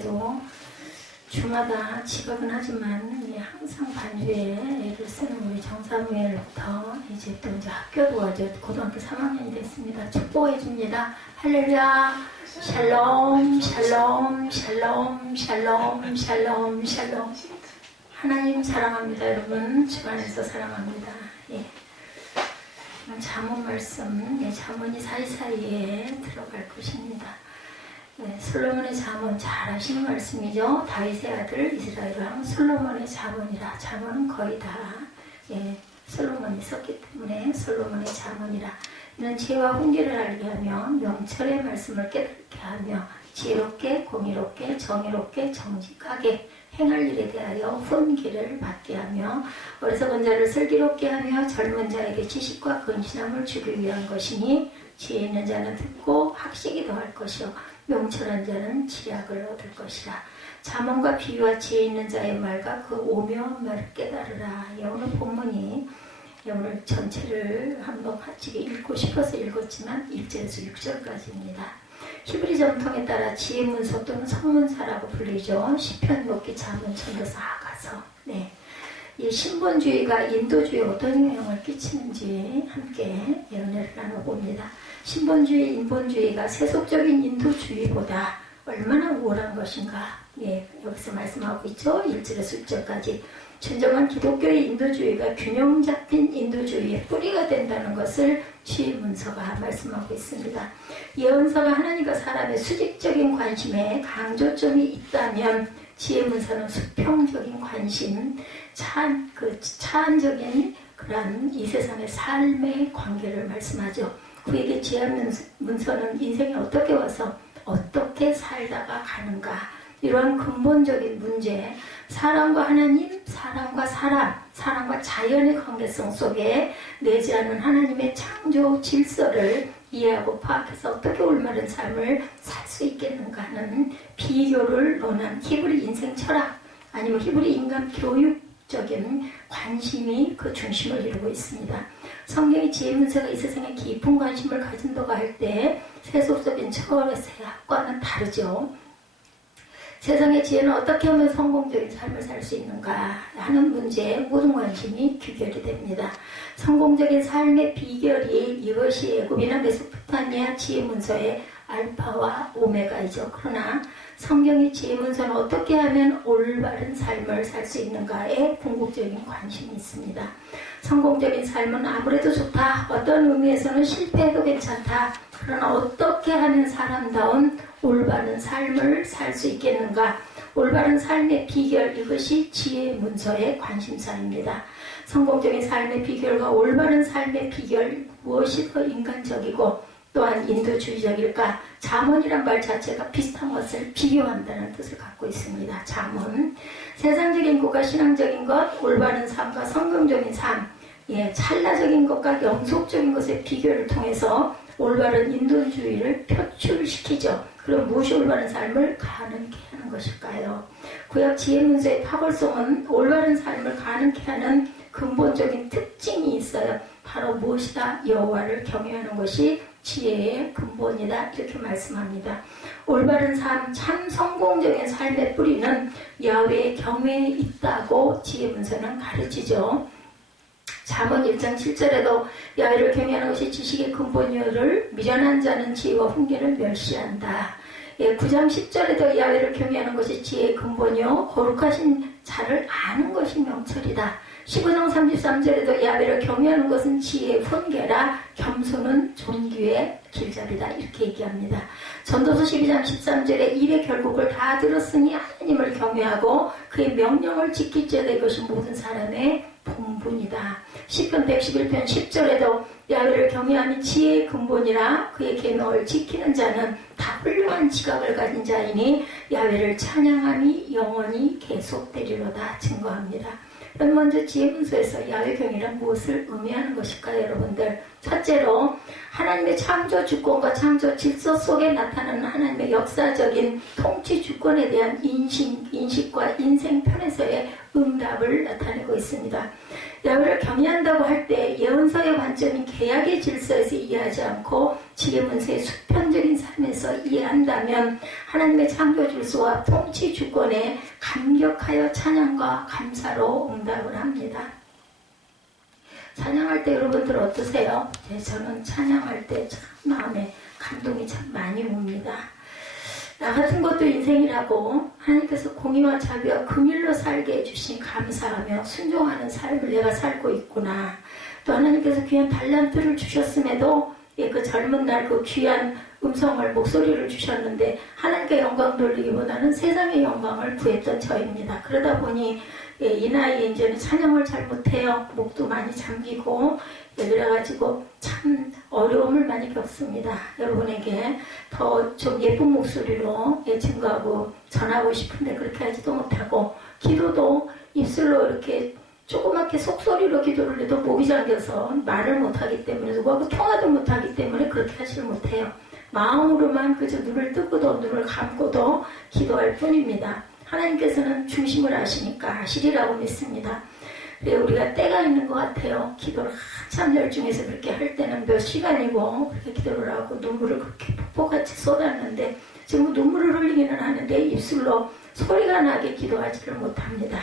그래도 주마다 지각은 하지만 항상 반주에 애를 쓰는 우리 정사무엘부터 이제 또 이제 학교도 이제 고등학교 3학년이 됐습니다. 축복해 줍니다. 할렐루야. 샬롬 샬롬 샬롬 샬롬 샬롬 샬롬. 하나님 사랑합니다. 여러분 주안에서 사랑합니다. 예. 잠언 말씀, 잠언이 사이사이에 들어갈 것입니다. 솔로몬의 잠언 잘 아시는 말씀이죠. 다윗의 아들 이스라엘 왕 솔로몬의 잠언이라. 잠언은 거의 다 솔로몬이 썼기 때문에 솔로몬의 잠언이라. 이는 지혜와 훈계를 알게 하며 명철의 말씀을 깨닫게 하며 지혜롭게 공의롭게 정의롭게 정직하게 행할 일에 대하여 훈계를 받게 하며 어리석은 자를 슬기롭게 하며 젊은 자에게 지식과 근신함을 주기 위한 것이니 지혜 있는 자는 듣고 학식이 더할 것이요 명철한 자는 지략을 얻을 것이라. 잠언과 비유와 지혜 있는 자의 말과 그 오묘한 말을 깨달으라. 오늘 본문이 오늘 전체를 한번 같이 읽고 싶어서 읽었지만 1절에서 6절까지입니다. 히브리 정통에 따라 지혜 문서 또는 성문사라고 불리죠. 시편, 욥기, 잠언, 전도서, 아가서. 이 신본주의가 인도주의에 어떤 영향을 끼치는지 함께 연애를 나눠봅니다. 신본주의, 인본주의가 세속적인 인도주의보다 얼마나 우월한 것인가. 여기서 말씀하고 있죠. 1절에서 6절까지. 진정한 기독교의 인도주의가 균형 잡힌 인도주의의 뿌리가 된다는 것을 지혜문서가 말씀하고 있습니다. 예언서가 하나님과 사람의 수직적인 관심에 강조점이 있다면 지혜문서는 수평적인 관심, 차안적인 그런 이 세상의 삶의 관계를 말씀하죠. 그에게 지혜문서는 인생에 어떻게 와서 어떻게 살다가 가는가, 이러한 근본적인 문제, 사람과 하나님, 사람과 사람, 사람과 자연의 관계성 속에 내재하는 하나님의 창조 질서를 이해하고 파악해서 어떻게 올바른 삶을 살 수 있겠는가 하는 비교를 논한 히브리 인생 철학, 아니면 히브리 인간 교육적인 관심이 그 중심을 이루고 있습니다. 성경의 지혜문서가 이 세상에 깊은 관심을 가진다고 할 때 세속적인 철학의 학과는 다르죠. 세상의 지혜는 어떻게 하면 성공적인 삶을 살 수 있는가 하는 문제에 모든 관심이 귀결이 됩니다. 성공적인 삶의 비결이 이것이 애굽이나 메소포타미아 지혜문서의 알파와 오메가이죠. 그러나 성경의 지혜문서는 어떻게 하면 올바른 삶을 살 수 있는가에 궁극적인 관심이 있습니다. 성공적인 삶은 아무래도 좋다, 어떤 의미에서는 실패해도 괜찮다, 그러나 어떻게 하면 사람다운 올바른 삶을 살 수 있겠는가, 올바른 삶의 비결, 이것이 지혜문서의 관심사입니다. 성공적인 삶의 비결과 올바른 삶의 비결, 무엇이 더 인간적이고 또한 인도주의적일까? 잠언이란 말 자체가 비슷한 것을 비교한다는 뜻을 갖고 있습니다. 잠언, 세상적인 것과 신앙적인 것, 올바른 삶과 성경적인 삶, 찰나적인 것과 영속적인 것의 비교를 통해서 올바른 인도주의를 표출시키죠. 그럼 무엇이 올바른 삶을 가능케 하는 것일까요? 구약 지혜문서의 파벌성은 올바른 삶을 가능케 하는 근본적인 특징이 있어요. 바로 무엇이다? 여호와를 경외하는 것이 지혜의 근본이다, 이렇게 말씀합니다. 올바른 삶, 참 성공적인 삶의 뿌리는 야훼의 경외에 있다고 지혜문서는 가르치죠. 잠언 1장 7절에도 야훼를 경외하는 것이 지식의 근본이요를 미련한 자는 지혜와 훈계를 멸시한다. 9장 10절에도 야훼를 경외하는 것이 지혜의 근본이요 거룩하신 자를 아는 것이 명철이다. 15장 33절에도 야훼를 경외하는 것은 지혜의 훈계라 겸손은 존귀의 길잡이다, 이렇게 얘기합니다. 전도서 12장 13절에 일의 결국을 다 들었으니 하나님을 경외하고 그의 명령을 지킬지어다, 이것이 모든 사람의 본분이다. 시편 111편 10절에도 야훼를 경외함이 지혜의 근본이라 그의 계명을 지키는 자는 다 훌륭한 지각을 가진 자이니 야훼를 찬양함이 영원히 계속되리로다 증거합니다. 그럼 먼저 지혜문서에서 야훼 경외란 무엇을 의미하는 것일까요, 여러분들? 첫째로 하나님의 창조 주권과 창조 질서 속에 나타나는 하나님의 역사적인 통치 주권에 대한 인식과 인생 편에서의 응답을 나타내고 있습니다. 야훼를 경외한다고 할 때 예언서의 관점인 계약의 질서에서 이해하지 않고 지혜 문서의 수편적인 삶에서 이해한다면 하나님의 창조 질서와 통치 주권에 감격하여 찬양과 감사로 응답을 합니다. 찬양할 때 여러분들 어떠세요? 네, 저는 찬양할 때 참 마음에 감동이 참 많이 옵니다. 나 같은 것도 인생이라고 하나님께서 공의와 자비와 긍휼로 살게 해주신 감사하며 순종하는 삶을 내가 살고 있구나. 또 하나님께서 귀한 달란트를 주셨음에도 그 젊은 날 그 귀한 음성을 목소리를 주셨는데 하나님께 영광 돌리기보다는 세상의 영광을 구했던 저입니다. 그러다 보니 이 나이에 이제는 찬양을 잘 못해요. 목도 많이 잠기고 그래가지고 참 어려움을 많이 겪습니다. 여러분에게 더 좀 예쁜 목소리로 증거하고 전하고 싶은데 그렇게 하지도 못하고 기도도 입술로 이렇게 조그맣게 속소리로 기도를 해도 목이 잠겨서 말을 못하기 때문에 누구하고 통화도 못하기 때문에 그렇게 하지를 못해요. 마음으로만 그저 눈을 뜨고도 눈을 감고도 기도할 뿐입니다. 하나님께서는 중심을 아시니까 아시리라고 믿습니다. 그래 우리가 때가 있는 것 같아요. 기도를 한참 열중해서 그렇게 할 때는 몇 시간이고 그렇게 기도를 하고 눈물을 그렇게 폭포같이 쏟았는데 지금 눈물을 흘리기는 하는데 입술로 소리가 나게 기도하지를 못합니다.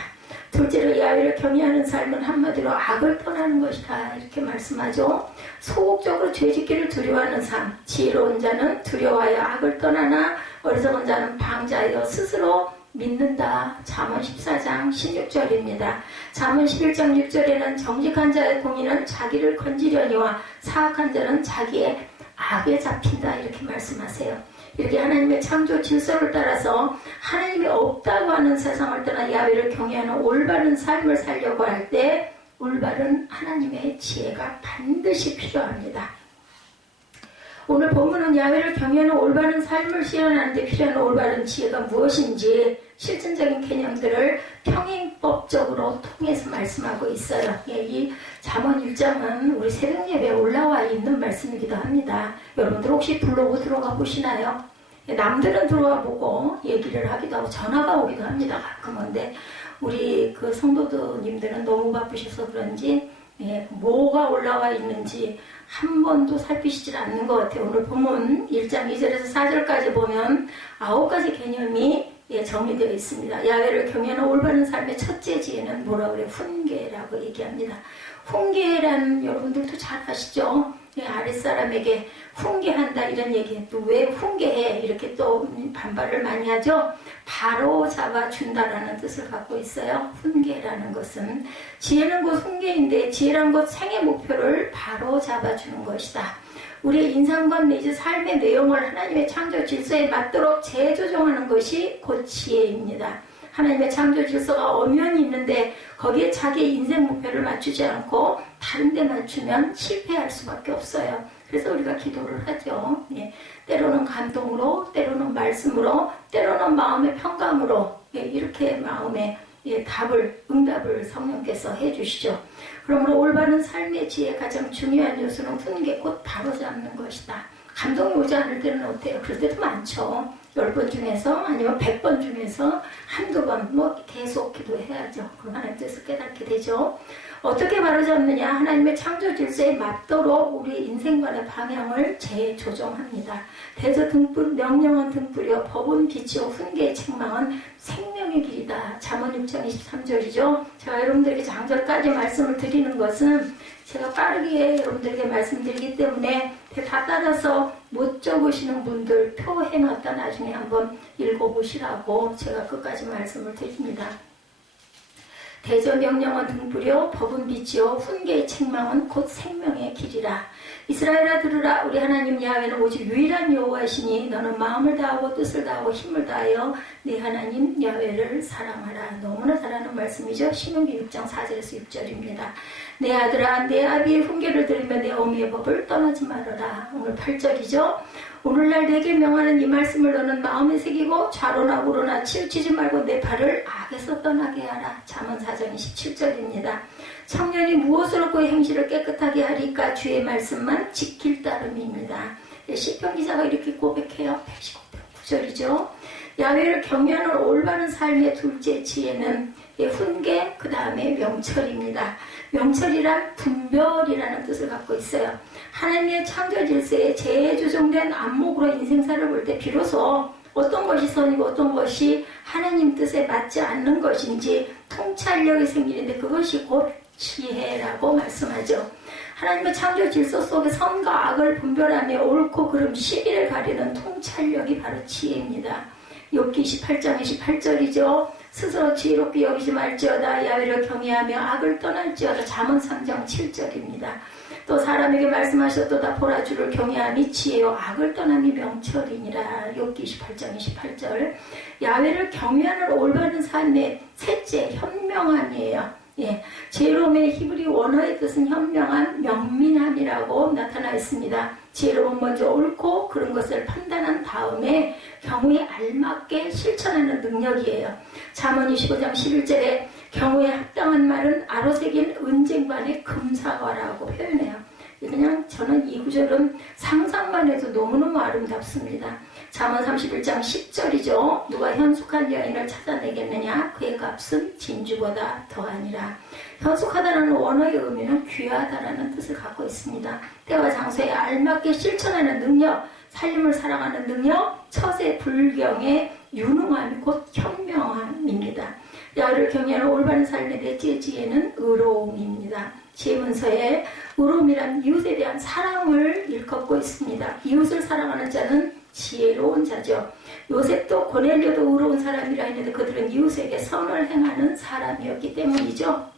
둘째로 야훼를 경외하는 삶은 한마디로 악을 떠나는 것이다 이렇게 말씀하죠. 소극적으로 죄짓기를 두려워하는 삶, 지혜로운 자는 두려워하여 악을 떠나나 어리석은 자는 방자하여 스스로 믿는다. 잠언 14장 16절입니다. 잠언 11장 6절에는 정직한 자의 공의는 자기를 건지려니와 사악한 자는 자기의 악에 잡힌다 이렇게 말씀하세요. 이렇게 하나님의 창조 질서를 따라서 하나님이 없다고 하는 세상을 떠나 야훼를 경외하는 올바른 삶을 살려고 할 때 올바른 하나님의 지혜가 반드시 필요합니다. 오늘 본문은 야훼를 경외하는 올바른 삶을 실현하는 데 필요한 올바른 지혜가 무엇인지 실천적인 개념들을 평행법적으로 통해서 말씀하고 있어요. 이 잠언 1장은 우리 새벽 예배에 올라와 있는 말씀이기도 합니다. 여러분들 혹시 블로그 들어가 보시나요? 남들은 들어와 보고 얘기를 하기도 하고 전화가 오기도 합니다. 가끔인데 우리 그 성도님들은 너무 바쁘셔서 그런지 뭐가 올라와 있는지 한 번도 살피시질 않는 것 같아요. 오늘 본문 1장 2절에서 4절까지 보면 9가지 개념이 정리되어 있습니다. 야훼를 경외하는 올바른 삶의 첫째 지혜는 뭐라고 그래요? 훈계라고 얘기합니다. 훈계란 여러분들도 잘 아시죠? 아랫사람에게 훈계한다 이런 얘기 또 왜 훈계해 이렇게 또 반발을 많이 하죠. 바로 잡아준다라는 뜻을 갖고 있어요. 훈계라는 것은 지혜는 곧 훈계인데 지혜란 것 생애 목표를 바로 잡아주는 것이다. 우리의 인상관 내지 삶의 내용을 하나님의 창조 질서에 맞도록 재조정하는 것이 곧 지혜입니다. 하나님의 창조 질서가 엄연히 있는데 거기에 자기의 인생 목표를 맞추지 않고 다른 데 맞추면 실패할 수밖에 없어요. 그래서 우리가 기도를 하죠. 때로는 감동으로, 때로는 말씀으로, 때로는 마음의 평감으로 이렇게 마음의 응답을 성령께서 해주시죠. 그러므로 올바른 삶의 지혜의 가장 중요한 요소는 훈계, 곧 바로잡는 것이다. 감동이 오지 않을 때는 어때요? 그럴 때도 많죠. 10번 중에서 아니면 100번 중에서 한두 번 계속 기도해야죠. 그럼 하나님 뜻을 깨닫게 되죠. 어떻게 바로잡느냐? 하나님의 창조 질서에 맞도록 우리 인생관의 방향을 재조정합니다. 대저 등불, 명령은 등불이요 법은 빛이요 훈계의 책망은 생명의 길이다. 잠언 6장 23절이죠. 제가 여러분들에게 장절까지 말씀을 드리는 것은 제가 빠르게 여러분들에게 말씀드리기 때문에 다 따라서 못 적으시는 분들 표 해놨다 나중에 한번 읽어보시라고 제가 끝까지 말씀을 드립니다. 대저 명령은 등불이요 법은 빛이요 훈계의 책망은 곧 생명의 길이라. 이스라엘아 들으라. 우리 하나님 야훼는 오직 유일한 여호와시니 너는 마음을 다하고 뜻을 다하고 힘을 다하여 네 하나님 야훼를 사랑하라. 너무나 잘하는 말씀이죠. 신명기 6장 4절에서 6절입니다. 내 아들아 내 아비의 훈계를 들으며 내 어미의 법을 떠나지 말아라. 오늘 8절이죠. 오늘날 내게 명하는 이 말씀을 너는 마음에 새기고 좌로나 우로나 치우치지 말고 내 발을 악에서 떠나게 하라. 잠언 4장 27절입니다. 청년이 무엇으로 그의 행실을 깨끗하게 하리까? 주의 말씀만 지킬 따름입니다. 시편 기자가 이렇게 고백해요. 119편 9절이죠. 야훼를 경외하는 올바른 삶의 둘째 지혜는 훈계, 그 다음에 명철입니다. 명철이란 분별이라는 뜻을 갖고 있어요. 하나님의 창조 질서에 재조정된 안목으로 인생사를 볼 때 비로소 어떤 것이 선이고 어떤 것이 하나님 뜻에 맞지 않는 것인지 통찰력이 생기는데 그것이 곧 지혜라고 말씀하죠. 하나님의 창조 질서 속에 선과 악을 분별하며 옳고 그름 시기를 가리는 통찰력이 바로 지혜입니다. 욥기 28장 28절이죠. 스스로 지혜롭게 여기지 말지어다. 야훼를 경외하며 악을 떠날지어다. 잠언 3장 7절입니다. 또 사람에게 말씀하셨도다. 보라 주를 경외함이 지혜요 악을 떠남이 명철이니라. 욥기 28장 28절. 야훼를 경외하는 올바른 삶의 셋째 현명함이에요. 예, 지혜로움의 히브리 원어의 뜻은 현명한 명민함이라고 나타나 있습니다. 지혜로움은 먼저 옳고 그런 것을 판단한 다음에 경우에 알맞게 실천하는 능력이에요. 잠언 25장 11절에 경우에 합당한 말은 아로새긴 은쟁반의 금사과라고 표현해요. 그냥 저는 이 구절은 상상만 해도 너무너무 아름답습니다. 잠언 31장 10절이죠. 누가 현숙한 여인을 찾아내겠느냐? 그의 값은 진주보다 더하니라. 현숙하다는 원어의 의미는 귀하다라는 뜻을 갖고 있습니다. 때와 장소에 알맞게 실천하는 능력, 살림을 사랑하는 능력, 처세 불경의 유능함이 곧 현명함입니다. 야훼를 경외하는 올바른 삶의 넷째 지혜는 의로움입니다. 지혜문서에 의로움이란 이웃에 대한 사랑을 일컫고 있습니다. 이웃을 사랑하는 자는 지혜로운 자죠. 요셉도 고넬료도 의로운 사람이라 했는데 그들은 이웃에게 선을 행하는 사람이었기 때문이죠.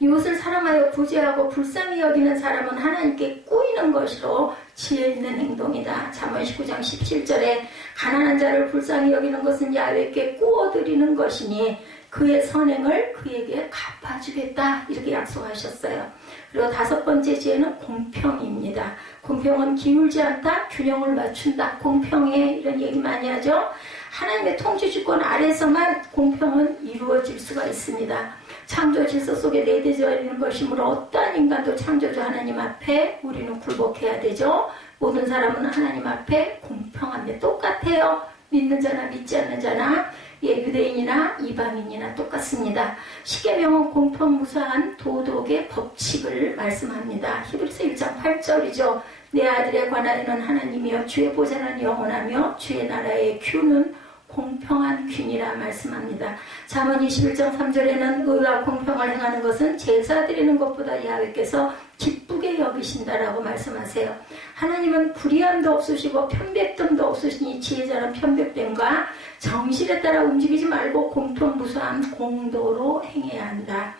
이웃을 사랑하여 구제하고 불쌍히 여기는 사람은 하나님께 꾸이는 것으로 지혜 있는 행동이다. 잠언 19장 17절에 가난한 자를 불쌍히 여기는 것은 야훼께 꾸어드리는 것이니 그의 선행을 그에게 갚아주겠다 이렇게 약속하셨어요. 그리고 다섯 번째 지혜는 공평입니다. 공평은 기울지 않다, 균형을 맞춘다. 공평해 이런 얘기 많이 하죠. 하나님의 통치주권 아래서만 공평은 이루어질 수가 있습니다. 창조 질서 속에 내재되어 있는 것이므로 어떠한 인간도 창조주 하나님 앞에 우리는 굴복해야 되죠. 모든 사람은 하나님 앞에 공평합니다. 똑같아요. 믿는 자나 믿지 않는 자나 유대인이나 이방인이나 똑같습니다. 십계명은 공평무사한 도덕의 법칙을 말씀합니다. 히브리서 1장 8절이죠. 내 아들에 관하여는 하나님이여 주의 보좌는 영원하며 주의 나라의 규는 공평한 균이라 말씀합니다. 잠언 21장 3절에는 의와 공평을 행하는 것은 제사 드리는 것보다 야훼께서 기쁘게 여기신다라고 말씀하세요. 하나님은 불의함도 없으시고 편백됨도 없으시니 지혜자는 편백됨과 정실에 따라 움직이지 말고 공평무수한 공도로 행해야 한다.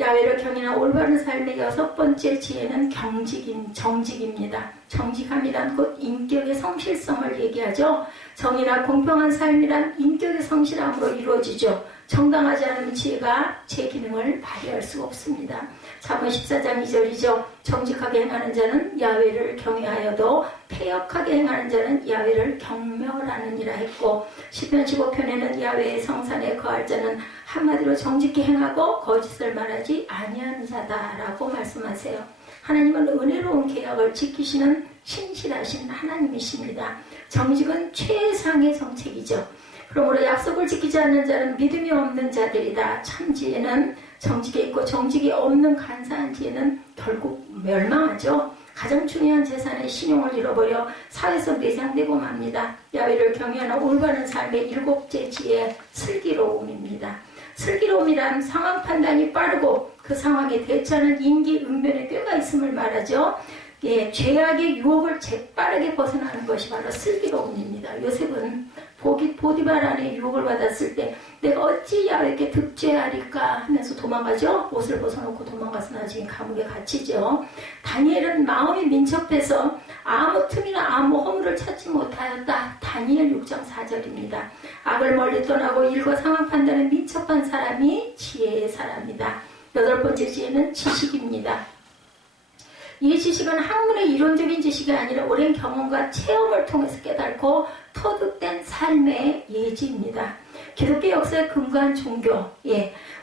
야훼를 경외하는 올바른 삶의 여섯 번째 지혜는 정직입니다. 정직함이란 곧 인격의 성실성을 얘기하죠. 정의나 공평한 삶이란 인격의 성실함으로 이루어지죠. 정당하지 않은 지혜가 제 기능을 발휘할 수가 없습니다. 잠언 14장 2절이죠. 정직하게 행하는 자는 야훼를 경외하여도 패역하게 행하는 자는 야훼를 경멸하느니라 했고 시편 15편에는 야훼의 성산에 거할 자는 한마디로 정직히 행하고 거짓을 말하지 아니하는 자다라고 말씀하세요. 하나님은 은혜로운 계약을 지키시는 신실하신 하나님이십니다. 정직은 최상의 정책이죠. 그러므로 약속을 지키지 않는 자는 믿음이 없는 자들이다. 참 지혜는 정직에 있고 정직이 없는 간사한 지혜는 결국 멸망하죠. 가장 중요한 재산의 신용을 잃어버려 사회에서 매장되고 맙니다. 야훼를 경외하는 올바른 삶의 일곱째 지혜 슬기로움입니다. 슬기로움이란 상황 판단이 빠르고 그 상황에 대처하는 임기응변의 꾀가 있음을 말하죠. 죄악의 유혹을 재빠르게 벗어나는 것이 바로 슬기로움입니다. 요셉은 보디바라의 유혹을 받았을 때 내가 어찌 야훼께 득죄하리까 하면서 도망가죠. 옷을 벗어놓고 도망가서 나중에 감옥에 갇히죠. 다니엘은 마음이 민첩해서 아무 틈이나 아무 허물을 찾지 못하였다. 다니엘 6장 4절입니다. 악을 멀리 떠나고 일과 상황 판단에 민첩한 사람이 지혜의 사람이다. 여덟 번째 지혜는 지식입니다. 이 지식은 학문의 이론적인 지식이 아니라 오랜 경험과 체험을 통해서 깨닫고 터득된 삶의 예지입니다. 기독교 역사에 근거한 종교.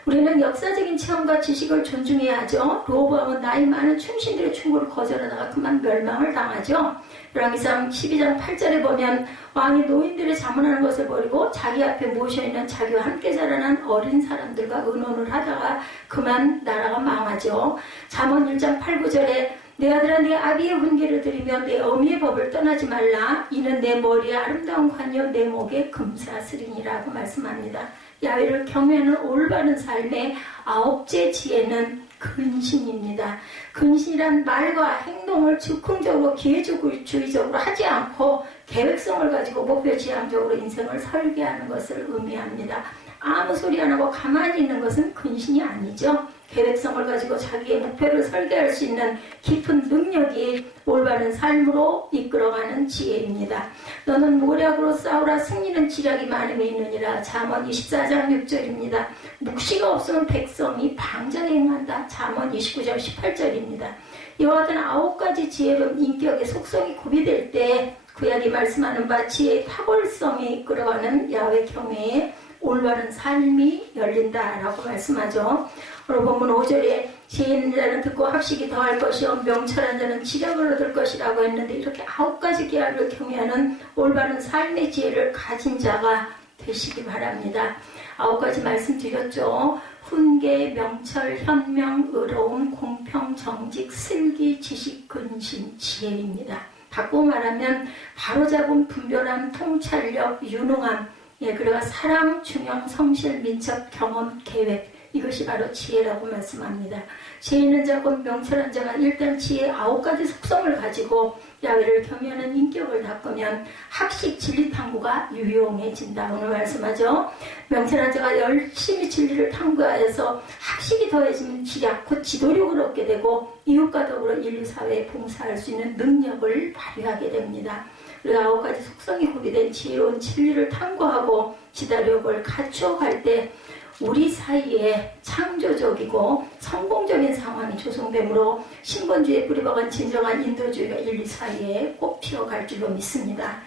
우리는 역사적인 체험과 지식을 존중해야 하죠. 로보암은 나이 많은 충신들의 충고를 거절하다가 그만 멸망을 당하죠. 열왕기상 12장 8절에 보면 왕이 노인들의 자문하는 것을 버리고 자기 앞에 모셔있는 자기와 함께 자라난 어린 사람들과 의논을 하다가 그만 나라가 망하죠. 잠언 1장 8, 9절에 내 아들아 내 아비의 훈계를 들이며 내 어미의 법을 떠나지 말라. 이는 내 머리에 아름다운 관이요 내 목에 금사슬이니라고 말씀합니다. 야훼를 경외하는 올바른 삶의 9째 지혜는 근신입니다. 근신이란 말과 행동을 즉흥적으로 기회주의적으로 하지 않고 계획성을 가지고 목표지향적으로 인생을 설계하는 것을 의미합니다. 아무 소리 안 하고 가만히 있는 것은 근신이 아니죠. 계획성을 가지고 자기의 목표를 설계할 수 있는 깊은 능력이 올바른 삶으로 이끌어가는 지혜입니다. 너는 모략으로 싸우라. 승리는 지략이 많음에 있느니라. 잠언 24장 6절입니다. 묵시가 없으면 백성이 방자에 행한다. 잠언 29장 18절입니다. 이와 같은 9가지 지혜로운 인격의 속성이 구비될 때 구약이 말씀하는 바 지혜의 탁월성에 이끌어가는 야훼 경외의 올바른 삶이 열린다라고 말씀하죠. 오늘 본문 5절에 지혜 있는 자는 듣고 학식이 더할 것이요 명철한 자는 지략을 얻을 것이라고 했는데 이렇게 9가지 계약을 경외하는 올바른 삶의 지혜를 가진 자가 되시기 바랍니다. 9가지 말씀드렸죠. 훈계, 명철, 현명, 의로움, 공평, 정직, 슬기, 지식, 근신, 지혜입니다. 바꾸고 말하면 바로잡음, 분별함, 통찰력, 유능함, 그리고 사랑, 중형, 성실, 민첩, 경험, 계획, 이것이 바로 지혜라고 말씀합니다. 지혜 있는 자고 명철한 자가 일단 지혜의 9가지 속성을 가지고 야훼를 경외하는 인격을 닦으면 학식, 진리 탐구가 유용해진다. 오늘 말씀하죠. 명철한 자가 열심히 진리를 탐구하여서 학식이 더해지면 지략, 곧 지도력을 얻게 되고 이웃과 더불어 인류 사회에 봉사할 수 있는 능력을 발휘하게 됩니다. 그리고 9가지 속성이 구비된 지혜로운 진리를 탐구하고 지도력을 갖추어갈 때 우리 사이에 창조적이고 성공적인 상황이 조성되므로 신본주의에 뿌리박은 진정한 인도주의가 인류 사이에 꽃피어갈 줄로 믿습니다.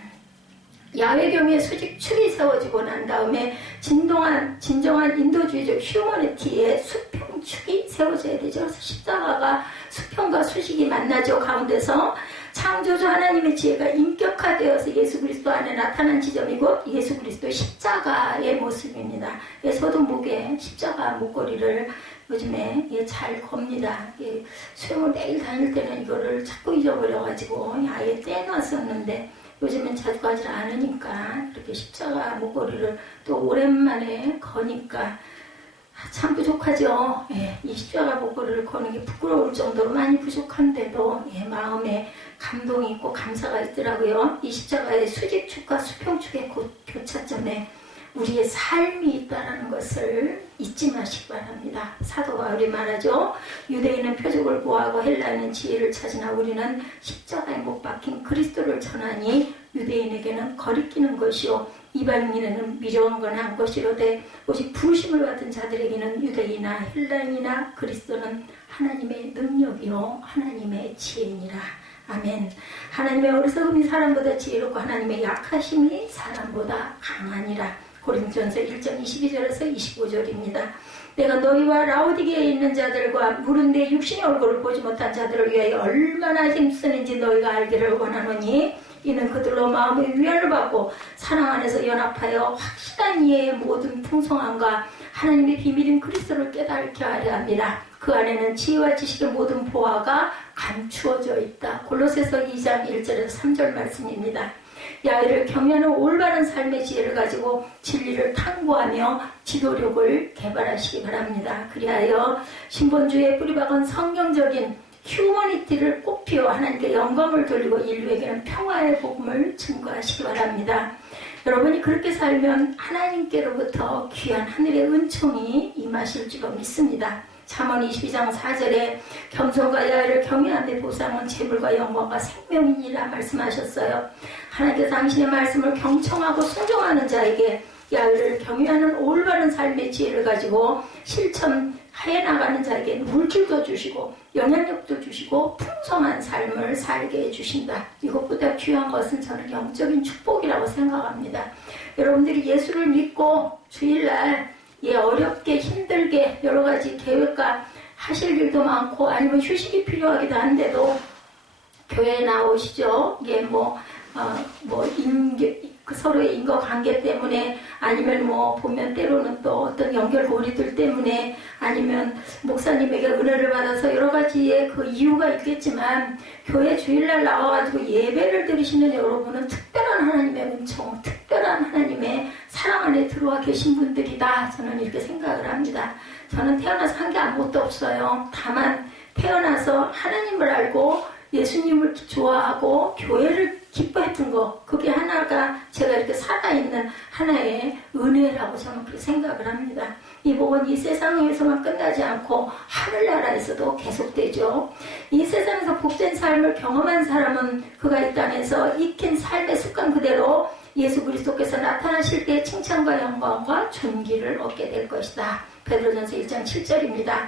야훼 경외의 수직축이 세워지고 난 다음에 진정한 인도주의적 휴머니티의 수평축이 세워져야 되죠. 그래서 십자가가 수평과 수직이 만나죠. 가운데서 창조주 하나님의 지혜가 인격화되어서 예수 그리스도 안에 나타난 지점이고 예수 그리스도의 십자가의 모습입니다. 저도 목에 십자가 목걸이를 요즘에 잘 겁니다. 수영을 매일 다닐 때는 이거를 자꾸 잊어버려가지고 아예 떼놨었는데 요즘엔 자주 가지 않으니까 이렇게 십자가 목걸이를 또 오랜만에 거니까 참 부족하죠. 이 십자가 목걸이를 거는 게 부끄러울 정도로 많이 부족한데도 마음에 감동이 있고 감사가 있더라고요. 이 십자가의 수직축과 수평축의 교차점에 우리의 삶이 있다는 것을 잊지 마시기 바랍니다. 사도 바울이 말하죠. 유대인은 표적을 구하고 헬라인은 지혜를 찾으나 우리는 십자가에 못 박힌 그리스도를 전하니 유대인에게는 거리끼는 것이요 이방인에게는 미련한 것이로되 오직 부르심을 받은 자들에게는 유대인이나 헬라인이나 그리스도는 하나님의 능력이요 하나님의 지혜니라. 아멘. 하나님의 어리석음이 사람보다 지혜롭고 하나님의 약하심이 사람보다 강하니라. 고린도전서 1장 22절에서 25절입니다. 내가 너희와 라오디게에 있는 자들과 물은 내 육신의 얼굴을 보지 못한 자들을 위하여 얼마나 힘쓰는지 너희가 알기를 원하노니 이는 그들로 마음의 위안을 받고 사랑 안에서 연합하여 확실한 이해의 모든 풍성함과 하나님의 비밀인 그리스도를 깨닫게 하려 합니다. 그 안에는 지혜와 지식의 모든 보화가 감추어져 있다. 골로새서 2장 1절에서 3절 말씀입니다. 야훼를 경외하는 올바른 삶의 지혜를 가지고 진리를 탐구하며 지도력을 개발하시기 바랍니다. 그리하여 신본주의에 뿌리박은 성경적인 휴머니티를 꽃피워 하나님께 영광을 돌리고 인류에게는 평화의 복음을 증거하시기 바랍니다. 여러분이 그렇게 살면 하나님께로부터 귀한 하늘의 은총이 임하실 줄로 믿습니다. 잠언 22장 4절에 겸손과 야훼를 경외함의 보상은 재물과 영광과 생명이니라 말씀하셨어요. 하나님께서 당신의 말씀을 경청하고 순종하는 자에게 야외를 경외하는 올바른 삶의 지혜를 가지고 실천해 나가는 자에게 물질도 주시고 영향력도 주시고 풍성한 삶을 살게 해주신다. 이것보다 귀한 것은 저는 영적인 축복이라고 생각합니다. 여러분들이 예수를 믿고 주일날 어렵게 힘들게 여러 가지 계획과 하실 일도 많고 아니면 휴식이 필요하기도 한데도 교회에 나오시죠. 서로의 인과관계 때문에 아니면 보면 때로는 또 어떤 연결고리들 때문에 아니면 목사님에게 은혜를 받아서 여러 가지의 그 이유가 있겠지만 교회 주일날 나와가지고 예배를 드리시는 여러분은 특별한 하나님의 은총, 특별한 하나님의 사랑 안에 들어와 계신 분들이다. 저는 이렇게 생각을 합니다. 저는 태어나서 한 게 아무것도 없어요. 다만 태어나서 하나님을 알고 예수님을 좋아하고 교회를 기뻐했던 거, 그게 하나가 제가 이렇게 살아있는 하나의 은혜라고 저는 그렇게 생각을 합니다. 이 복은 이 세상에서만 끝나지 않고 하늘나라에서도 계속되죠. 이 세상에서 복된 삶을 경험한 사람은 그가 이 땅에서 익힌 삶의 습관 그대로 예수 그리스도께서 나타나실 때 칭찬과 영광과 존귀를 얻게 될 것이다. 베드로전서 1장 7절입니다.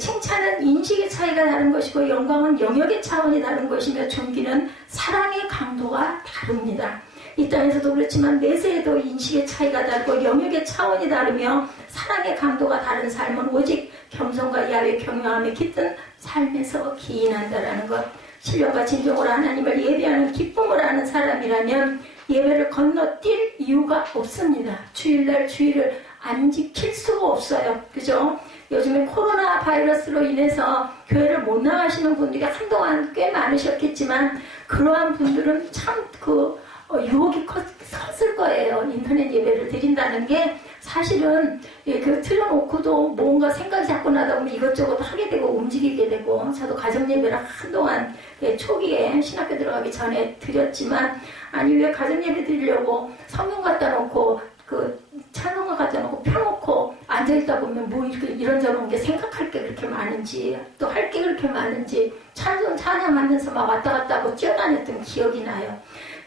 칭찬은 인식의 차이가 다른 것이고 영광은 영역의 차원이 다른 것이며 존귀는 사랑의 강도가 다릅니다. 이 땅에서도 그렇지만 내세에도 인식의 차이가 다르고 영역의 차원이 다르며 사랑의 강도가 다른 삶은 오직 겸손과 야외 경외함에 깃든 삶에서 기인한다라는 것. 신령과 진정으로 하나님을 예배하는 기쁨을 아는 사람이라면 예배를 건너뛸 이유가 없습니다. 주일날 주일을 안 지킬 수가 없어요. 그죠? 요즘에 코로나 바이러스로 인해서 교회를 못 나가시는 분들이 한동안 꽤 많으셨겠지만 그러한 분들은 참 유혹이 컸을 거예요. 인터넷 예배를 드린다는 게 사실은 틀어놓고도 뭔가 생각이 자꾸 나다 보면 이것저것 하게 되고 움직이게 되고 저도 가정 예배를 한동안 초기에 신학교 들어가기 전에 드렸지만 아니 왜 가정 예배 드리려고 성경 갖다 놓고 찬송가 갖다 놓고 펴놓고 앉아있다 보면 뭐 이렇게 이런저런 게 생각할 게 그렇게 많은지 또 할 게 그렇게 많은지 찬양하면서 막 왔다 갔다 하고 뛰어다녔던 기억이 나요.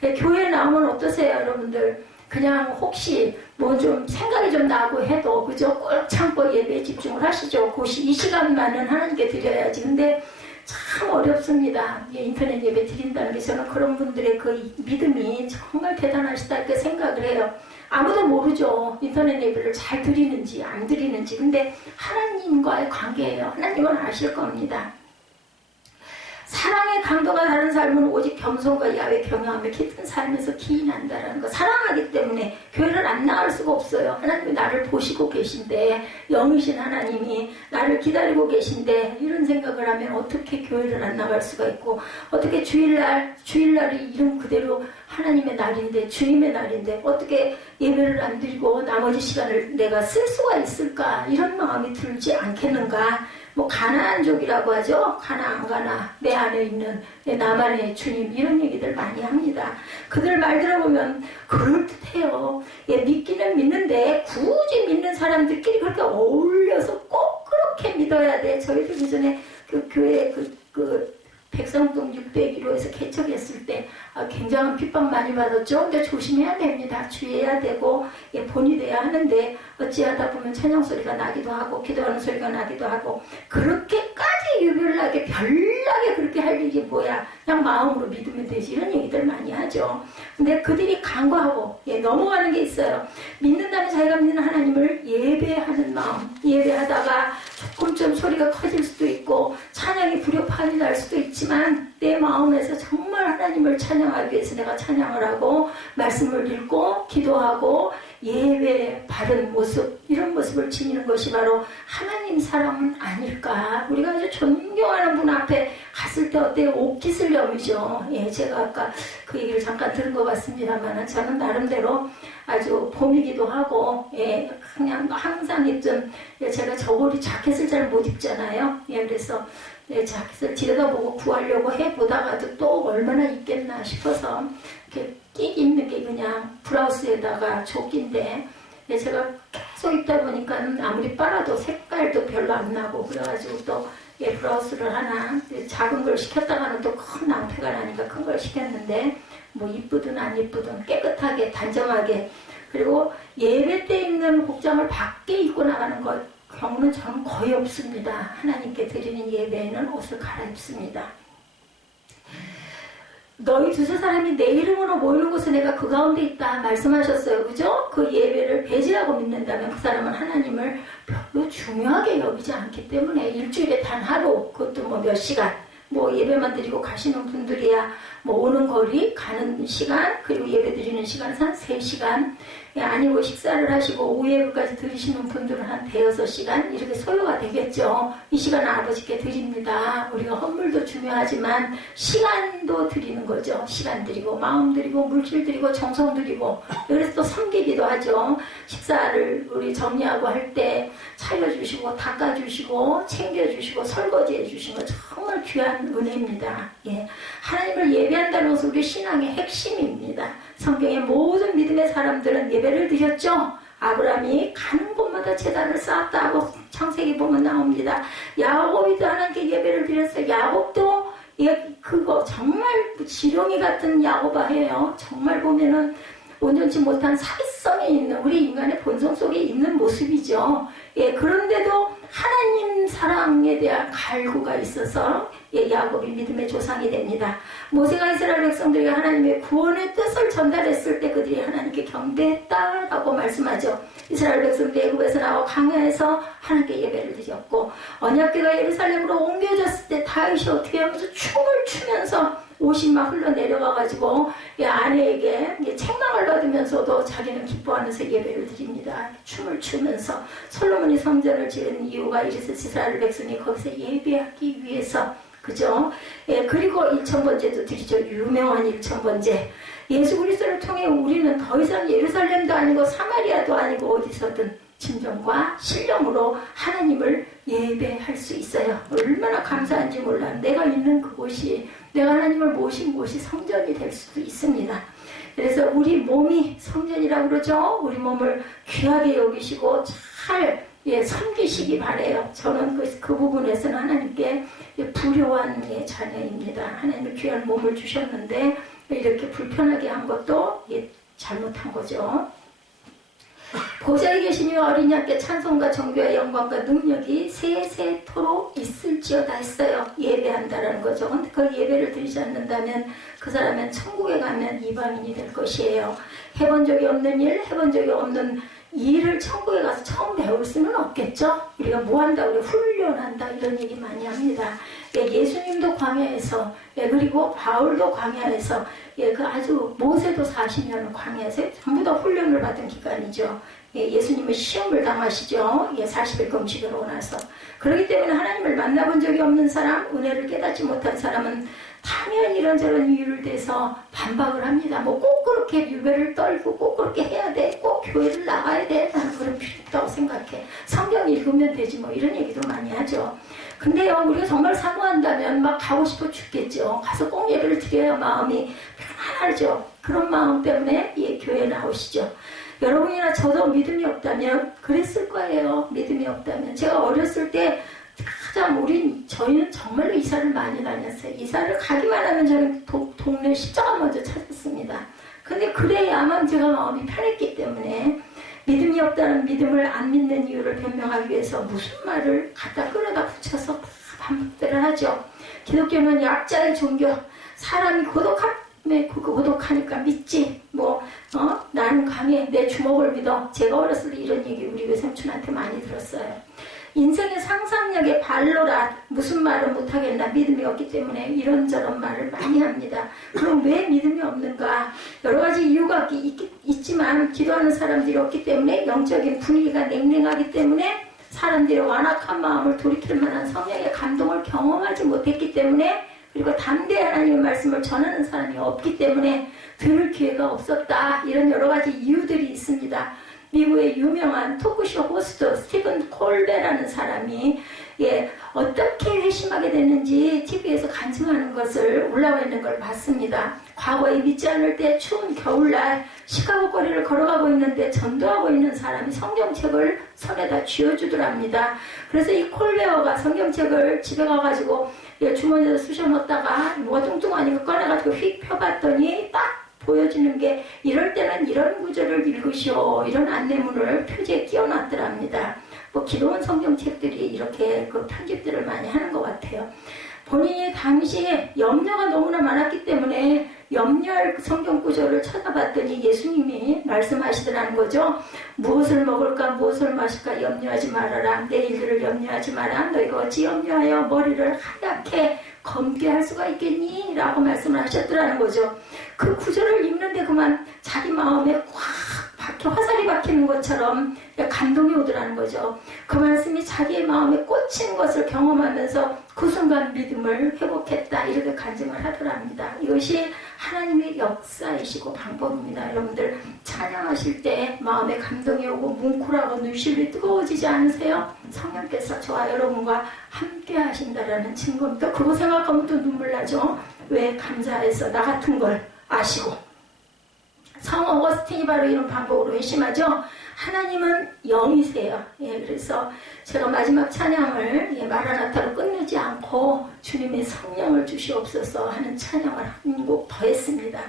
교회에 나오면 어떠세요 여러분들? 그냥 혹시 뭐 좀 생각이 좀 나고 해도 그죠? 꼭 참고 예배에 집중을 하시죠. 이 시간만은 하나님께 드려야지. 근데 참 어렵습니다. 인터넷 예배 드린다는 게 저는 그런 분들의 그 믿음이 정말 대단하시다 이렇게 생각을 해요. 아무도 모르죠. 인터넷 예배를 잘 드리는지 안 드리는지. 근데 하나님과의 관계예요. 하나님은 아실 겁니다. 사랑의 강도가 다른 삶은 오직 겸손과 야외 경외함에 깃든 삶에서 기인한다라는 거. 사랑하기 때문에 교회를 안 나갈 수가 없어요. 하나님이 나를 보시고 계신데 영이신 하나님이 나를 기다리고 계신데 이런 생각을 하면 어떻게 교회를 안 나갈 수가 있고 어떻게 주일날이 이름 그대로 하나님의 날인데 주님의 날인데 어떻게 예배를 안 드리고 나머지 시간을 내가 쓸 수가 있을까 이런 마음이 들지 않겠는가. 가나안족이라고 하죠. 가나 안 가나 내 안에 있는 나만의 주님 이런 얘기들 많이 합니다. 그들 말 들어보면 그럴듯해요. 믿기는 믿는데 굳이 믿는 사람들끼리 그렇게 어울려서 꼭 그렇게 믿어야 돼. 저희들 예전에 교회 백성동 601호에서 개척했을 때 굉장한 핍박 많이 받았죠. 근데 조심해야 됩니다. 주의해야 되고 본이 돼야 하는데 어찌하다 보면 찬양 소리가 나기도 하고 기도하는 소리가 나기도 하고 그렇게까지 유별나게 별나게 그렇게 할 일이 뭐야. 그냥 마음으로 믿으면 되지. 이런 얘기들 많이 하죠. 근데 그들이 간과하고 넘어가는 게 있어요. 믿는다는 자기가 믿는 하나님을 예배하는 마음. 예배하다가 조금 좀 소리가 커질 수도 있고 찬양이 불협화음이 날 수도 있지만 내 마음에서 정말 하나님을 찬양하기 위해서 내가 찬양을 하고 말씀을 읽고 기도하고 예배의 바른 모습 이런 모습을 지니는 것이 바로 하나님 사람은 아닐까. 우리가 아주 존경하는 분 앞에 갔을 때 어때요? 옥기슬렴이죠. 제가 아까 그 얘기를 잠깐 들은 것 같습니다만 저는 나름대로 아주 봄이기도 하고 그냥 항상 입던 제가 저고리 자켓을 잘 못 입잖아요. 그래서 자켓을 들여다보고 구하려고 해보다가도 또 얼마나 입겠나 싶어서 이렇게 끼 입는 게 그냥 브라우스에다가 조끼인데 제가 계속 입다 보니까 아무리 빨아도 색깔도 별로 안 나고 그래가지고 또 브라우스를 하나 작은 걸 시켰다가는 또 큰 낭패가 나니까 큰 걸 시켰는데 뭐 이쁘든 안 이쁘든 깨끗하게 단정하게 그리고 예배 때 입는 복장을 밖에 입고 나가는 경우는 저는 거의 없습니다. 하나님께 드리는 예배에는 옷을 갈아입습니다. 너희 두세 사람이 내 이름으로 모이는 곳에 내가 그 가운데 있다 말씀하셨어요. 그죠? 그 예배를 배제하고 믿는다면 그 사람은 하나님을 별로 중요하게 여기지 않기 때문에 일주일에 단 하루, 그것도 뭐 몇 시간, 뭐 예배만 드리고 가시는 분들이야 뭐 오는 거리, 가는 시간, 그리고 예배 드리는 시간은 한 3시간, 아니고 식사를 하시고 오후 예배까지 드리시는 분들은 한 5-6시간 이렇게 소요가 되겠죠. 이 시간은 아버지께 드립니다. 우리가 헌물도 중요하지만 시간도 드리는 거죠. 시간 드리고 마음 드리고 물질 드리고 정성 드리고, 그래서 또 섬기기도 하죠. 식사를 우리 정리하고 할 때 차려주시고 닦아주시고 챙겨주시고 설거지해 주신 거 정말 귀한 은혜입니다. 예. 하나님을 예배한다는 것은 우리 신앙의 핵심입니다. 성경의 모든 믿음의 사람들은 예배를 드렸죠. 아브라함이 가는 곳마다 제단을 쌓았다고 창세기 보면 나옵니다. 야곱이도 하나님께 예배를 드렸어요. 야곱도 그거 정말 지렁이 같은 야곱아예요. 정말 보면은 온전치 못한 사기성이 있는 우리 인간의 본성 속에 있는 모습이죠. 예, 그런데도 하나님 사랑에 대한 갈구가 있어서 야곱이 믿음의 조상이 됩니다. 모세가 이스라엘 백성들에게 하나님의 구원의 뜻을 전달했을 때 그들이 하나님께 경배했다라고 말씀하죠. 이스라엘 백성들이 애굽에서 나와 광야에서 하나님께 예배를 드렸고, 언약궤가 예루살렘으로 옮겨졌을 때 다윗이 어떻게 하면서 춤을 추면서 옷이 막 흘러내려가가지고 아내에게 책망을 받으면서도 자기는 기뻐하면서 예배를 드립니다. 춤을 추면서 솔로몬이 성전을 지은 이유가 이래서 이스라엘 백성이 거기서 예배하기 위해서, 그죠? 예, 그리고 1000번제도 드리죠. 유명한 1000번제. 예수 그리스도를 통해 우리는 더 이상 예루살렘도 아니고 사마리아도 아니고 어디서든 진정과 신령으로 하나님을 예배할 수 있어요. 얼마나 감사한지 몰라요. 내가 있는 그곳이, 내가 하나님을 모신 곳이 성전이 될 수도 있습니다. 그래서 우리 몸이 성전이라고 그러죠. 우리 몸을 귀하게 여기시고 잘 섬기시기 바래요. 저는 그 부분에서는 하나님께 불효한 자녀입니다. 하나님의 귀한 몸을 주셨는데 이렇게 불편하게 한 것도 잘못한 거죠. 보좌에 계시며 어린 양께 찬송과 정교와 영광과 능력이 세세토록 있을지어다 했어요. 예배한다라는 거죠. 근데 그 예배를 드리지 않는다면 그 사람은 천국에 가면 이방인이 될 것이에요. 해본 적이 없는 일, 해본 적이 없는 일을 천국에 가서 처음 배울 수는 없겠죠. 우리가 뭐 한다, 우리 훈련한다 이런 얘기 많이 합니다. 예수님도 광야에서, 그리고 바울도 광야에서, 그 아주 모세도 40년을 광야에서 전부 다 훈련을 받은 기간이죠. 예수님은 시험을 당하시죠. 40일 금식으로 나서. 그렇기 때문에 하나님을 만나본 적이 없는 사람, 은혜를 깨닫지 못한 사람은 당연히 이런저런 이유를 대서 반박을 합니다. 뭐 꼭 그렇게 유배를 떨고 꼭 그렇게 해야 돼, 꼭 교회를 나가야 돼, 나는 그런 필요 없다고 생각해. 성경 읽으면 되지 뭐 이런 얘기도 많이 하죠. 근데요, 우리가 정말 사모한다면 막 가고 싶어 죽겠죠. 가서 꼭 예배를 드려야 마음이 편안하죠. 그런 마음 때문에 교회에 나오시죠. 여러분이나 저도 믿음이 없다면 그랬을 거예요. 믿음이 없다면. 제가 어렸을 때 가장 저희는 정말로 이사를 많이 다녔어요. 이사를 가기만 하면 저는 동네 십자가 먼저 찾았습니다. 근데 그래야만 제가 마음이 편했기 때문에, 믿음이 없다는 믿음을 안 믿는 이유를 변명하기 위해서 무슨 말을 갖다 끌어다 붙여서 반복들을 하죠. 기독교는 약자의 종교, 사람이 고독하니까 믿지, 나는 강해, 내 주먹을 믿어. 제가 어렸을 때 이런 얘기 우리 외삼촌한테 많이 들었어요. 인생의 상상력에 발로라, 무슨 말을 못하겠나, 믿음이 없기 때문에 이런저런 말을 많이 합니다. 그럼 왜 믿음이 없는가? 여러 가지 이유가 있지만 기도하는 사람들이 없기 때문에, 영적인 분위기가 냉랭하기 때문에, 사람들이 완악한 마음을 돌이킬 만한 성령의 감동을 경험하지 못했기 때문에, 그리고 담대히 하나님의 말씀을 전하는 사람이 없기 때문에 들을 기회가 없었다. 이런 여러 가지 이유들이 있습니다. 미국의 유명한 토크쇼 호스트 스티븐 콜베라는 사람이 어떻게 회심하게 됐는지 TV에서 간증하는 것을 올라와 있는 걸 봤습니다. 과거에 믿지 않을 때 추운 겨울날 시카고 거리를 걸어가고 있는데 전도하고 있는 사람이 성경책을 손에다 쥐어주더랍니다. 그래서 이 콜베어가 성경책을 집에 가가지고 주머니에 쑤셔 넣었다가 뭐가 뚱뚱하니까 꺼내가지고 휙 펴봤더니 딱 보여주는 게 이럴 때는 이런 구절을 읽으시오 이런 안내문을 표지에 끼워놨더랍니다. 뭐 기도원 성경책들이 이렇게 그 편집들을 많이 하는 것 같아요. 본인이 당시에 염려가 너무나 많았기 때문에 염려할 성경 구절을 찾아봤더니 예수님이 말씀하시더라는 거죠. 무엇을 먹을까 무엇을 마실까 염려하지 말아라. 내일들을 염려하지 마라. 너희가 어찌 염려하여 머리를 하얗게 검게 할 수가 있겠니? 라고 말씀을 하셨더라는 거죠. 그 구절을 읽는데 그만 자기 마음에 꽉 박혀 화살이 박히는 것처럼 감동이 오더라는 거죠. 그 말씀이 자기의 마음에 꽂힌 것을 경험하면서 그 순간 믿음을 회복했다 이렇게 간증을 하더랍니다. 이것이 하나님의 역사이시고 방법입니다. 여러분들 찬양하실 때 마음에 감동이 오고 뭉클하고 눈시울이 뜨거워지지 않으세요? 성령께서 저와 여러분과 함께 하신다라는 증거입니다. 그거 생각하면 또 눈물 나죠. 왜? 감사해서 나 같은 걸 아시고. 성 어거스틴이 바로 이런 방법으로 회심하죠. 하나님은 영이세요. 그래서 제가 마지막 찬양을 마라나타로 끝내지 않고 주님의 성령을 주시옵소서 하는 찬양을 한 곡 더 했습니다.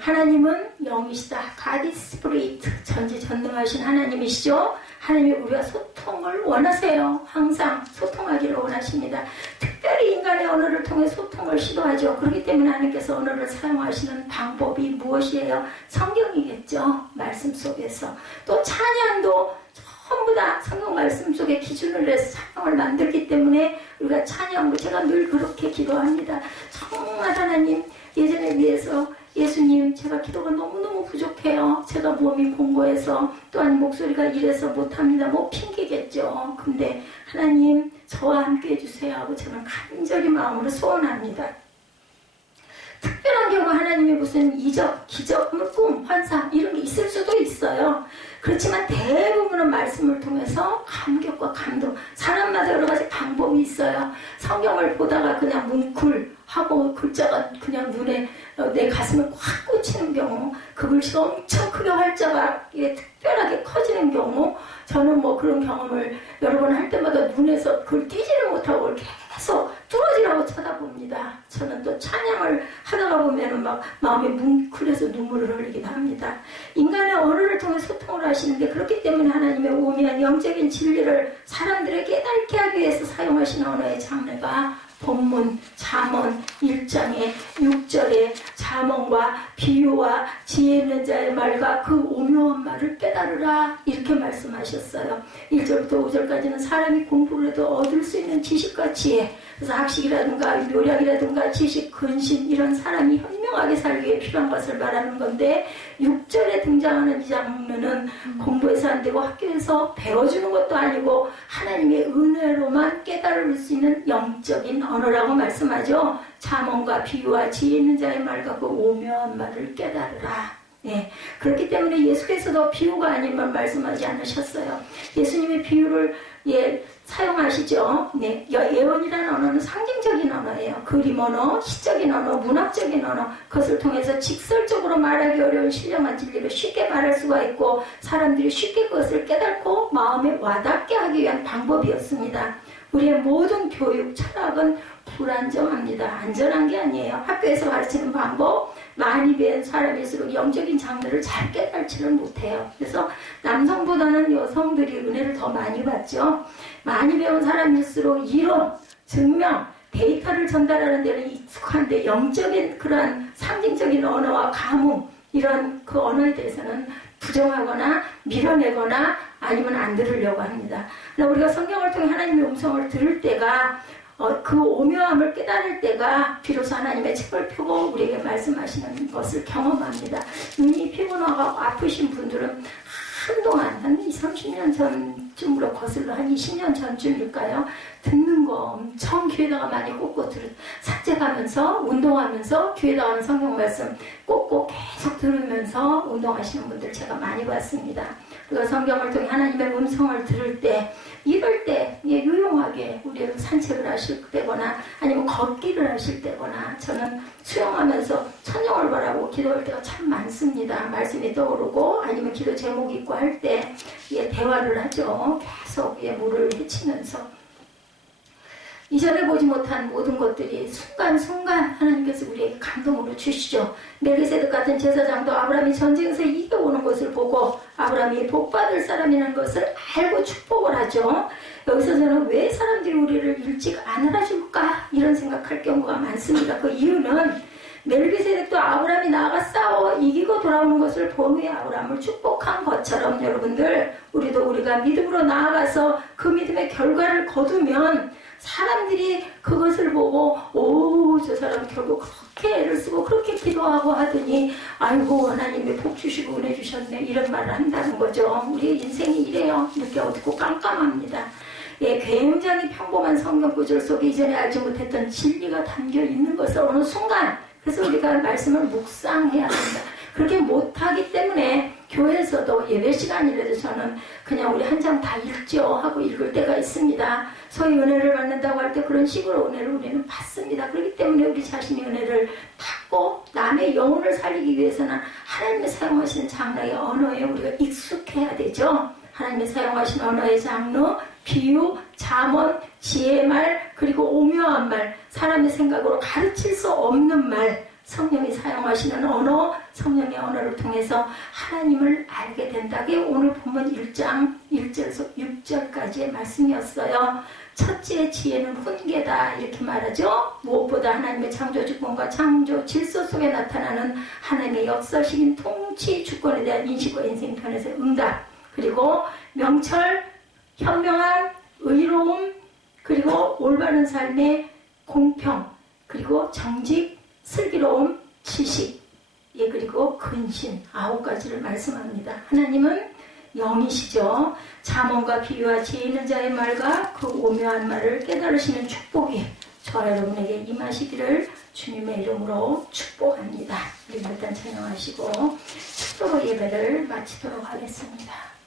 하나님은 영이시다. God is Spirit. 전지전능하신 하나님이시죠. 하나님이 우리와 소통을 원하세요. 항상 소통하기를 원하십니다. 특별히 인간의 언어를 통해 소통을 시도하죠. 그렇기 때문에 하나님께서 언어를 사용하시는 방법이 무엇이에요? 성경이겠죠. 말씀 속에서. 또 찬양도 전부 다 성경 말씀 속에 기준을 해서 찬양을 만들기 때문에 우리가 찬양으로 제가 늘 그렇게 기도합니다. 정말 하나님 예전에 비해서 예수님 제가 기도가 너무너무 부족해요. 제가 몸이 공고해서 또한 목소리가 이래서 못합니다. 뭐 핑계겠죠. 근데 하나님 저와 함께 해주세요 하고 저는 간절히 마음으로 소원합니다. 특별한 경우 하나님이 무슨 이적, 기적, 꿈, 환상 이런 게 있을 수도 있어요. 그렇지만 대부분은 말씀을 통해서 감격과 감동, 사람마다 여러 가지 방법이 있어요. 성경을 보다가 그냥 뭉클하고 글자가 그냥 눈에 내 가슴을 꽉 꽂히는 경우, 그 글씨가 엄청 크게 활자가 특별하게 커지는 경우, 저는 뭐 그런 경험을 여러 번 할 때마다 눈에서 그걸 띄지를 못하고 계속 뚫어지라고 쳐다봅니다. 저는 또 찬양을 하다가 보면은 막 마음이 뭉클해서 눈물을 흘리기도 합니다. 인간의 언어를 통해 소통을 하시는데 그렇기 때문에 하나님의 오묘한 영적인 진리를 사람들에게 깨닫게 하기 위해서 사용하시는 언어의 장르가 본문, 잠언 1장의 6절에 잠언과 비유와 지혜 있는 자의 말과 그 오묘한 말을 깨달으라 이렇게 말씀하셨어요. 1절부터 5절까지는 사람이 공부를 해도 얻을 수 있는 지식과 지혜, 그래서 학식이라든가 요략이라든가 지식, 근신 이런 사람이 현명하게 살기 위해 필요한 것을 말하는 건데 6절에 등장하는 이 장르는 공부해서 안 되고 학교에서 배워주는 것도 아니고 하나님의 은혜로만 깨달을 수 있는 영적인 언어라고 말씀하죠. 잠언과 비유와 지혜 있는 자의 말과 그 오묘한 말을 깨달으라. 그렇기 때문에 예수께서도 비유가 아니면 말씀하지 않으셨어요. 예수님이 비유를 사용하시죠. 예언이라는 언어는 상징적인 언어예요. 그림 언어, 시적인 언어, 문학적인 언어, 그것을 통해서 직설적으로 말하기 어려운 신령한 진리를 쉽게 말할 수가 있고 사람들이 쉽게 그것을 깨닫고 마음에 와닿게 하기 위한 방법이었습니다. 우리의 모든 교육, 철학은 불안정합니다. 안전한 게 아니에요. 학교에서 가르치는 방법, 많이 배운 사람일수록 영적인 장르를 잘 깨달지를 못해요. 그래서 남성보다는 여성들이 은혜를 더 많이 받죠. 많이 배운 사람일수록 이론, 증명, 데이터를 전달하는 데는 익숙한데 영적인 그러한 상징적인 언어와 감흥, 이런 그 언어에 대해서는 부정하거나 밀어내거나 아니면 안 들으려고 합니다. 우리가 성경을 통해 하나님의 음성을 들을 때가 그 오묘함을 깨달을 때가 비로소 하나님의 책을 펴고 우리에게 말씀하시는 것을 경험합니다. 눈이 피곤하고 아프신 분들은 한동안 한 20, 30년 전쯤으로 거슬러 한 20년 전쯤일까요? 듣는 거 엄청 귀에다가 많이 꽂고 산책하면서 운동하면서 귀에다가 하는 성경 말씀 꽂고 계속 들으면서 운동하시는 분들 제가 많이 봤습니다. 우리가 성경을 통해 하나님의 음성을 들을 때 이럴 때 유용하게 우리 산책을 하실 때거나 아니면 걷기를 하실 때거나 저는 수영하면서 천정을 바라보고 기도할 때가 참 많습니다. 말씀이 떠오르고 아니면 기도 제목 있고 할 때 대화를 하죠. 계속 물을 헤치면서 이전에 보지 못한 모든 것들이 순간순간 하나님께서 우리에게 감동으로 주시죠. 멜기세덱 같은 제사장도 아브라함이 전쟁에서 이겨오는 것을 보고 아브라함이 복받을 사람이라는 것을 알고 축복을 하죠. 여기서 저는 왜 사람들이 우리를 일찍 안 알아줄까 이런 생각할 경우가 많습니다. 그 이유는 멜기세덱도 아브라함이 나아가 싸워 이기고 돌아오는 것을 본 후에 아브라함을 축복한 것처럼 여러분들 우리도 우리가 믿음으로 나아가서 그 믿음의 결과를 거두면 사람들이 그것을 보고 오, 저 사람 결국 그렇게 애를 쓰고 그렇게 기도하고 하더니 아이고 하나님이 복 주시고 은혜 주셨네 이런 말을 한다는 거죠. 우리의 인생이 이래요. 이렇게 어둡고 깜깜합니다. 예, 굉장히 평범한 성경 구절 속에 이전에 알지 못했던 진리가 담겨 있는 것을 어느 순간 그래서 우리가 말씀을 묵상해야 된다. 그렇게 못하기 때문에 교회에서도 예배 시간이라도 저는 그냥 우리 한 장 다 읽죠 하고 읽을 때가 있습니다. 소위 은혜를 받는다고 할 때 그런 식으로 은혜를 우리는 받습니다. 그렇기 때문에 우리 자신이 은혜를 받고 남의 영혼을 살리기 위해서는 하나님이 사용하시는 장르의 언어에 우리가 익숙해야 되죠. 하나님이 사용하신 언어의 장르, 비유, 잠언, 지혜의 말, 그리고 오묘한 말, 사람의 생각으로 가르칠 수 없는 말, 성령이 사용하시는 언어, 성령의 언어를 통해서 하나님을 알게 된다. 그게 오늘 본문 1장 1절에서 6절까지의 말씀이었어요. 첫째 지혜는 훈계다 이렇게 말하죠. 무엇보다 하나님의 창조 주권과 창조 질서 속에 나타나는 하나님의 역사적인 통치 주권에 대한 인식과 인생편에서 응답, 그리고 명철, 현명함, 의로움, 그리고 올바른 삶의 공평, 그리고 정직, 슬기로움, 지식, 예, 그리고 근신 9가지를 말씀합니다. 하나님은 영이시죠. 잠언과 비유와 지혜 있는 자의 말과 그 오묘한 말을 깨달으시는 축복이 저와 여러분에게 임하시기를 주님의 이름으로 축복합니다. 우리 일단 찬양하시고 축도로 예배를 마치도록 하겠습니다.